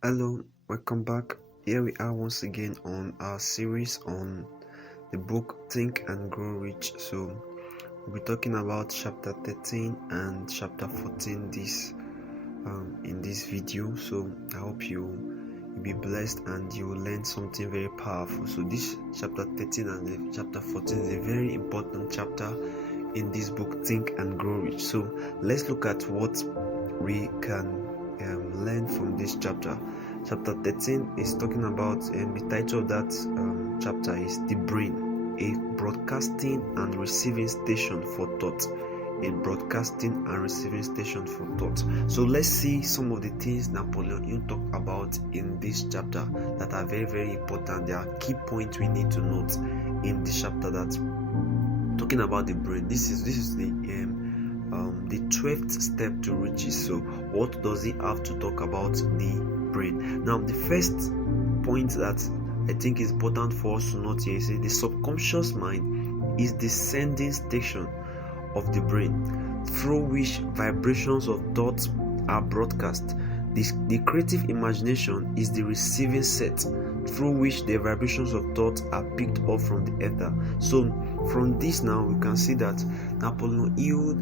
Hello, welcome back. Here we are once again on our series on the book Think and Grow Rich. So we'll be talking about chapter 13 and chapter 14 in this video. So I hope you'll be blessed and you will learn something very powerful. So this chapter 13 and chapter 14 is a very important chapter in this book Think and Grow Rich. So let's look at what we can learn from this chapter. Chapter 13 is talking about, the title of that chapter is The Brain, a broadcasting and receiving station for thought. A broadcasting and receiving station for thought. So let's see some of the things Napoleon talked about in this chapter that are very, very important. There are key points we need to note in this chapter that's talking about the brain. This is the 12th step to riches. So what does he have to talk about the brain? Now, the first point that I think is important for us to note here is the subconscious mind is the sending station of the brain through which vibrations of thoughts are broadcast. The creative imagination is the receiving set through which the vibrations of thought are picked up from the ether. So from this now we can see that Napoleon Hill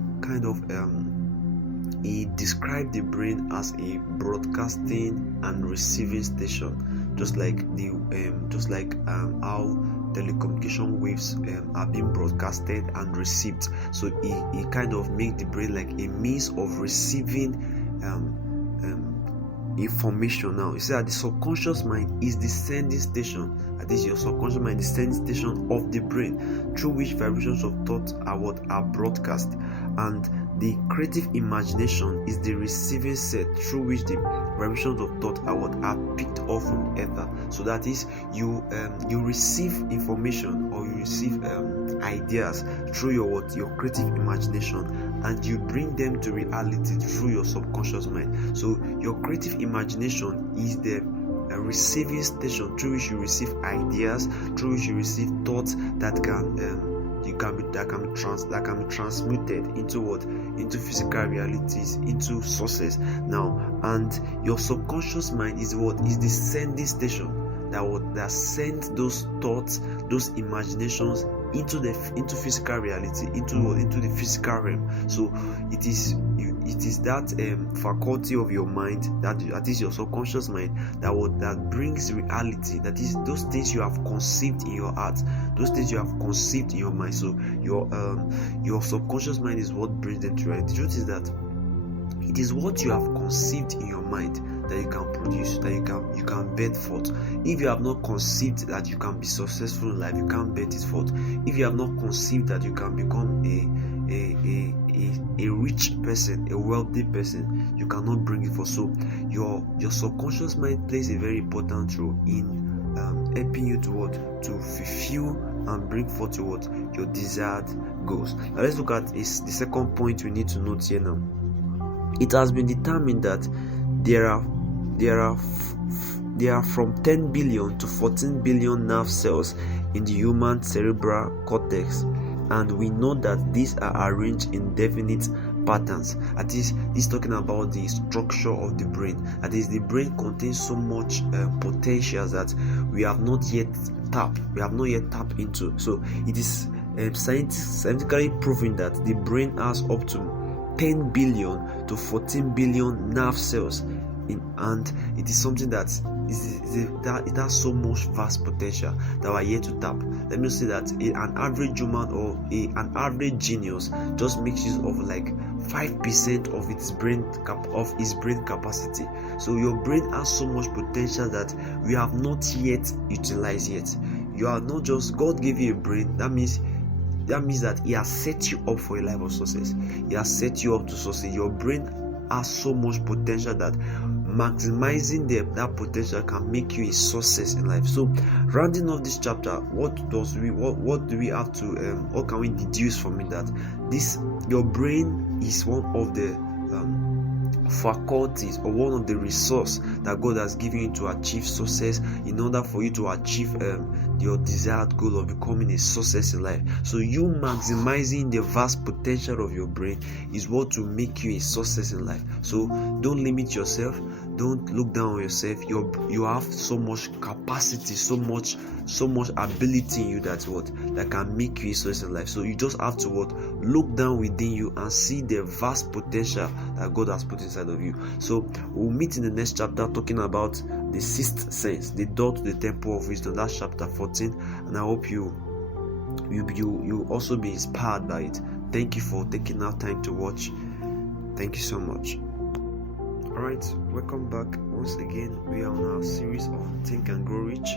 he described the brain as a broadcasting and receiving station, just like how telecommunication waves are being broadcasted and received. So he kind of made the brain like a means of receiving information. Now you see that the subconscious mind is the sending station. That is, your subconscious mind is the sending station of the brain through which vibrations of thought are broadcast, and the creative imagination is the receiving set through which the vibrations of thought are picked up from ether. So that is, you receive information, or you receive ideas through your creative imagination, and you bring them to reality through your subconscious mind. So your creative imagination is the receiving station through which you receive ideas, through which you receive thoughts that can be transmuted into physical realities, into sources. Now, and your subconscious mind is the sending station that sends those thoughts, those imaginations into physical reality, into the physical realm. So it is that faculty of your mind that is your subconscious mind that brings reality. That is those things you have conceived in your heart, those things you have conceived in your mind. So your subconscious mind is what brings them to reality. The truth is that it is what you have conceived in your mind that you can produce, that you can birth forth. If you have not conceived that you can be successful in life, you can't birth it forth. If you have not conceived that you can become a rich person, a wealthy person, you cannot bring it forth. So your subconscious mind plays a very important role in helping you to fulfill and bring forth your desired goals. Now let's look at the second point we need to note here now. It has been determined that there are from 10 billion to 14 billion nerve cells in the human cerebral cortex, and we know that these are arranged in definite patterns. That is talking about the structure of the brain. That is, the brain contains so much potential that we have not yet tapped into. So it is scientifically proven that the brain has up to 10 billion to 14 billion nerve cells and it is something that it has so much vast potential that we are yet to tap. Let me say that an average human or an average genius just makes use of like 5% of its brain capacity. So your brain has so much potential that we have not yet utilized yet. You are not just, God gave you a brain. That means that He has set you up for a life of success. He has set you up to succeed. Your brain has so much potential that maximizing that potential can make you a success in life. So rounding off this chapter, what do we have to what can we deduce from it? That your brain is one of the faculties or one of the resources that God has given you to achieve success, in order for you to achieve your desired goal of becoming a success in life. So you maximizing the vast potential of your brain is what will make you a success in life. So don't limit yourself, don't look down on yourself. You have so much capacity, so much ability in you that can make you a success in life. So you just have to look down within you and see the vast potential that God has put inside of you. So we'll meet in the next chapter talking about the sixth sense, the door to the temple of wisdom. That's chapter 14, and I hope you also be inspired by it. Thank you for taking out time to watch. Thank you so much. Alright, welcome back once again. We are on our series on Think and Grow Rich,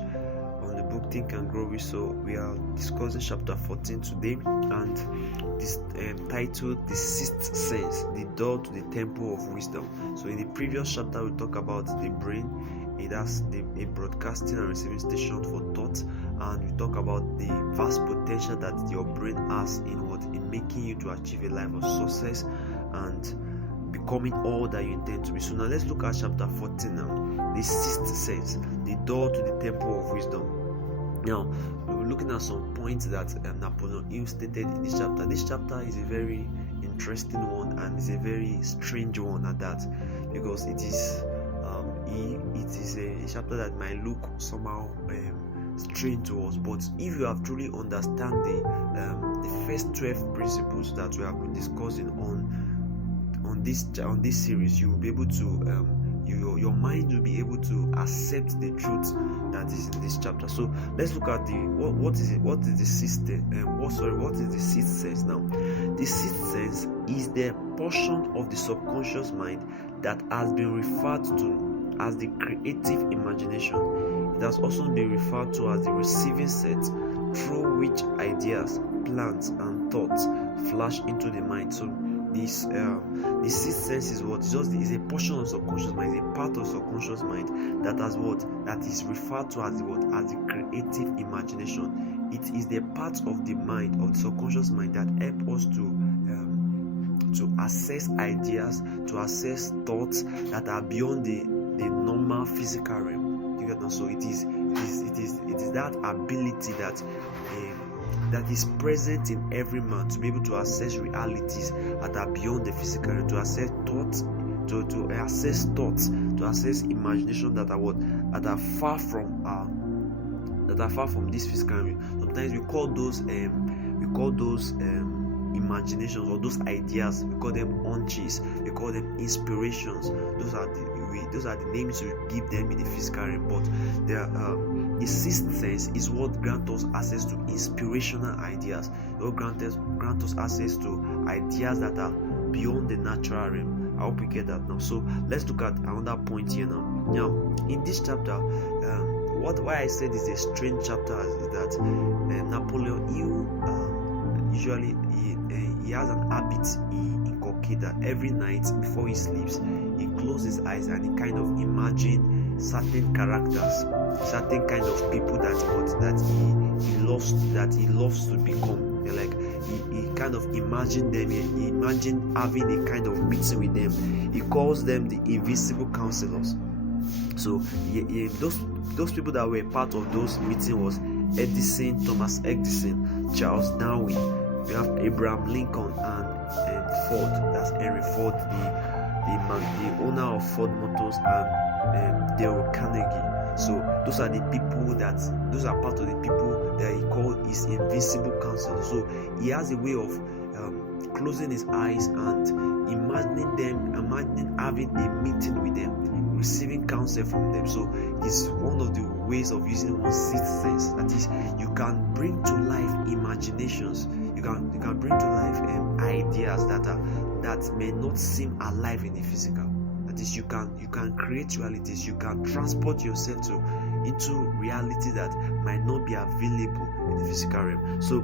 on the book Think and Grow Rich. So we are discussing chapter 14 today, and this titled The Sixth Sense, the door to the temple of wisdom. So in the previous chapter we talked about the brain. It has a broadcasting and receiving station for thought, and we talk about the vast potential that your brain has in making you to achieve a life of success and becoming all that you intend to be. So now let's look at chapter 14 now, the sixth sense, the door to the temple of wisdom. Now we're looking at some points that Napoleon stated in this chapter. This chapter is a very interesting one, and it's a very strange one at that, because it is a chapter that might look somehow strange to us, but if you have truly understand the first 12 principles that we have been discussing on this series, you will be able to your mind will be able to accept the truth that is in this chapter. So let's look at what is the sixth sense now. The sixth sense is the portion of the subconscious mind that has been referred to as the creative imagination. It has also been referred to as the receiving set, through which ideas, plans, and thoughts flash into the mind. So this the sixth sense is is a portion of subconscious mind, is a part of subconscious mind that is referred to as the creative imagination. It is the part of the mind, of the subconscious mind, that help us to assess ideas, to assess thoughts that are beyond the normal physical realm. You get that? So it is that ability that is present in every man to be able to assess realities that are beyond the physical realm, to assess thoughts, to assess imagination that are far from this physical realm. Sometimes we call those imaginations or those ideas, we call them hunches, we call them inspirations. Those are the names we give them in the physical realm. But the sixth sense is what grants us access to inspirational ideas. What grants us access to ideas that are beyond the natural realm. I hope you get that now. So let's look at another point here now. Now in this chapter, why I said it's a strange chapter is that Napoleon usually he has an habit he inculcates, that every night before he sleeps he closes his eyes and he kind of imagine certain characters, certain kind of people that he loves to become. Like he kind of imagine them, he imagine having a kind of meeting with them. He calls them the invisible counselors. So those people that were part of those meetings was Edison, Thomas Edison, Charles Darwin. We have Abraham Lincoln and Ford. That's Henry Ford, the owner of Ford Motors, and Dale Carnegie. So those are part of the people that he called his invisible counsel. So he has a way of closing his eyes and imagining having a meeting with them, receiving counsel from them. So it's one of the ways of using one sixth sense. That is, you can bring to life imaginations. You can bring to life ideas that may not seem alive in the physical. That is, you can create realities. You can transport yourself into reality that might not be available in the physical realm. So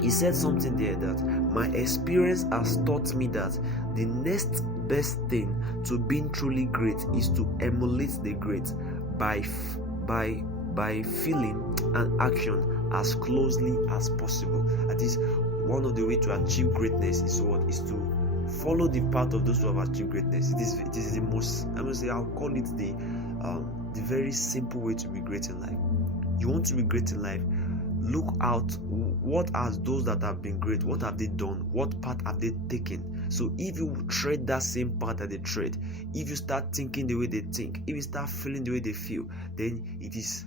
he said something there, that my experience has taught me that the next best thing to being truly great is to emulate the great by feeling and action as closely as possible. That is, one of the ways to achieve greatness is to follow the path of those who have achieved greatness. It is the most, I'll call it the very simple way to be great in life. you want to be great in life, look out what has those that have been great, what have they done, what path have they taken. So if you tread that same path that they tread, if you start thinking the way they think, if you start feeling the way they feel, then it is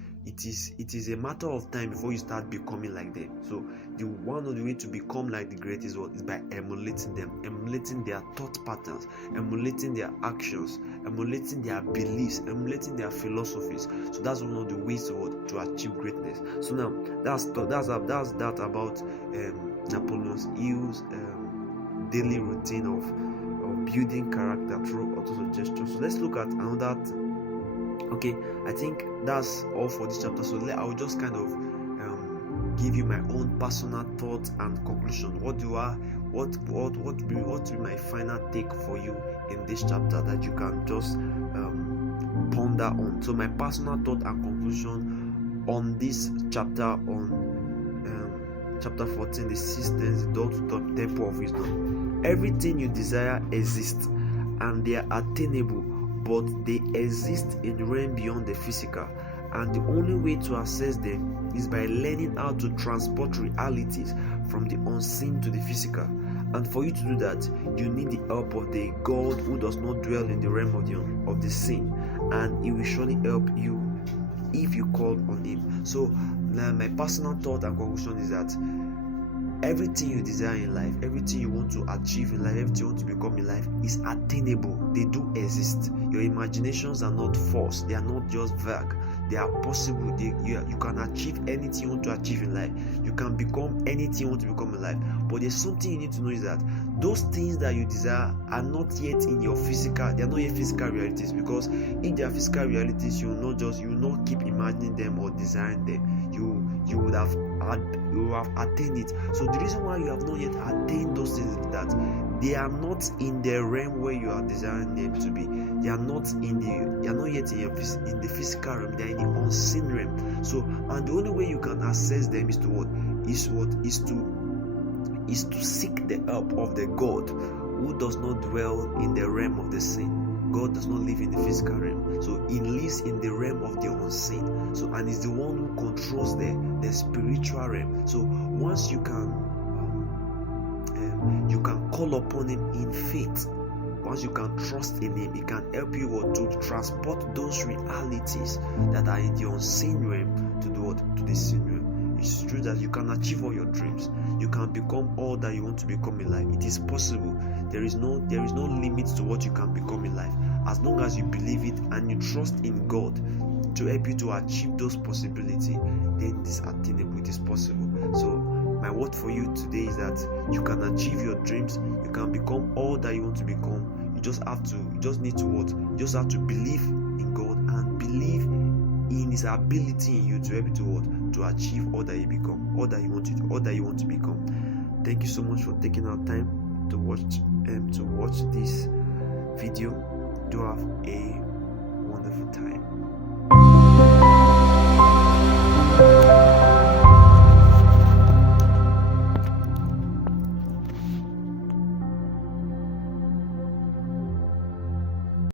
a matter of time before you start becoming like them. So the one of the way to become like the great is by emulating them, emulating their thought patterns, emulating their actions, emulating their beliefs, emulating their philosophies. So that's one of the ways to achieve greatness. So now that's that about Napoleon Hill's daily routine of building character through autosuggestion. So let's look at another. Okay, I think that's all for this chapter. So I will just kind of give you my own personal thoughts and conclusion. What will be my final take for you in this chapter that you can just ponder on. So my personal thought and conclusion on this chapter, on chapter 14, the systems, the door to top temple of wisdom. Everything you desire exists, and they are attainable, but they exist in the realm beyond the physical, and the only way to access them is by learning how to transport realities from the unseen to the physical. And for you to do that, you need the help of the God who does not dwell in the realm of the seen, and He will surely help you if you call on Him. So my personal thought and conclusion is that everything you desire in life, everything you want to achieve in life, everything you want to become in life is attainable. They do exist. Your imaginations are not false. They are not just vague. They are possible. You can achieve anything you want to achieve in life. You can become anything you want to become in life. But there's something you need to know, is that those things that you desire are not yet in your physical. They are not yet physical realities, because if they are physical realities, you will not keep imagining them or desiring them. You would have attained it. So the reason why you have not yet attained those things is that they are not in the realm where you are desiring them to be. They are not yet in the physical realm. They are in the unseen realm. So, and the only way you can access them is to seek the help of the God who does not dwell in the realm of the seen. God does not live in the physical realm, so He lives in the realm of the unseen. So, and is the one who controls the spiritual realm. So once you can call upon Him in faith, once you can trust in Him, He can help you to transport those realities that are in the unseen realm to the seen realm. It's true that you can achieve all your dreams. You can become all that you want to become in life. It is possible. There is no limit to what you can become in life, as long as you believe it and you trust in God to help you to achieve those possibilities. Then it is attainable. It is possible. So my word for you today is that you can achieve your dreams. You can become all that you want to become. You just have to believe in God and believe in His ability in you to help you to achieve all that you become, all that you want to become. Thank you so much for taking our time to watch this video. Do have a wonderful time.